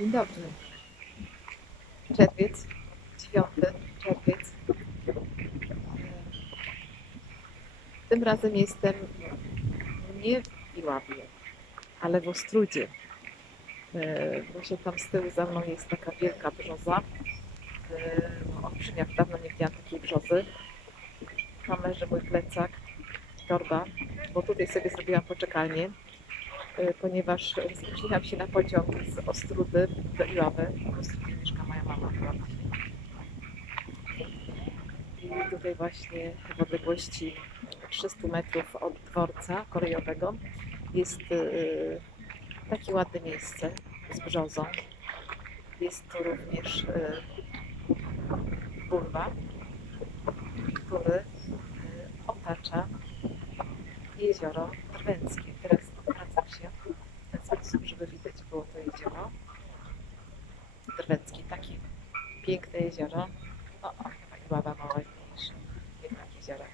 Dzień dobry. Czerwiec, 9 czerwiec. Tym razem jestem nie w Iławie, ale w Ostrudzie. E, Właśnie tam z tyłu za mną jest taka wielka brzoza. E, olbrzymia, jak dawno nie widziałam takiej brzozy. Tam leży mój plecak, torba, bo tutaj sobie zrobiłam poczekalnię, ponieważ spóźniłam się na pociąg z Ostrudy do Iławy. W Ostrudzie mieszka moja mama. I tutaj właśnie w odległości 300 metrów od dworca kolejowego jest e, takie ładne miejsce z brzozą. Jest tu również e, bulwar, który otacza jezioro Drwęckie. Teraz żeby widać było to jezioro. Drweckie, takie piękne jezioro. O, o chyba Iława mała mniejsza, jednak jezioro. E,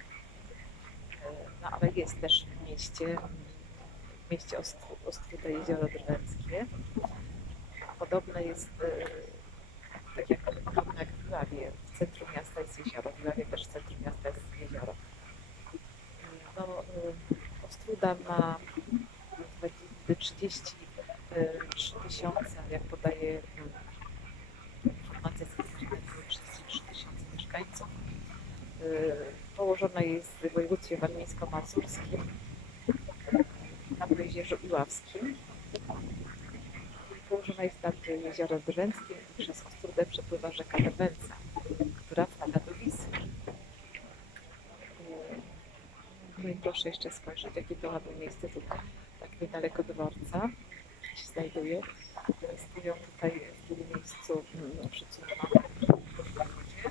no ale jest też w mieście, w mieście Ostru, Jezioro Drweckie. Podobne jest, e, tak jak, podobne jak w Iławie, w centrum miasta jest jezioro, w Iławie też w centrum miasta jest jezioro. E, no, Ostruda ma 30 3000, jak podaje e, informacja z internetu, tysiące mieszkańców. E, położona jest w województwie warmińsko-mazurskim, e, na wyjeździe Iławskim. Położona jest nad jeziorem Drzenckim i przez Ostrudę przepływa rzeka Lewęca, która wpada do Wisły. No i proszę jeszcze spojrzeć, jakie to ładne miejsce tutaj, tak niedaleko dworca się znajduje. Stoją tutaj w tym miejscu mm, przycumowani ludzie.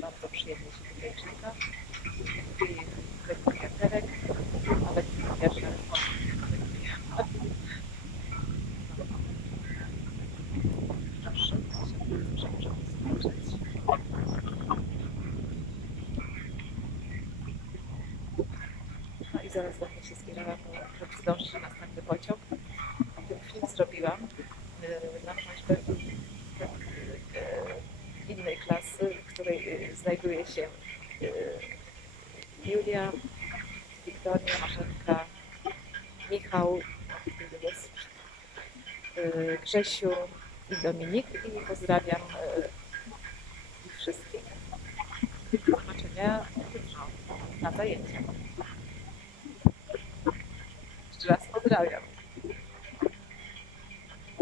Bardzo przyjemnie się tutaj czyta. Wieje lekki wiaterek, ale pierwsze Proszę, proszę, proszę zobaczyć. No i zaraz będę się skierowała, bo żeby zdążyć na następny pociąg. Ten film zrobiłam e, na prośbę e, innej klasy, w której znajduje się Julia, Wiktoria, Marzenka, Michał, Grzesiu i Dominik i pozdrawiam ich wszystkich. Do zobaczenia na zajęciach. Jeszcze raz pozdrawiam.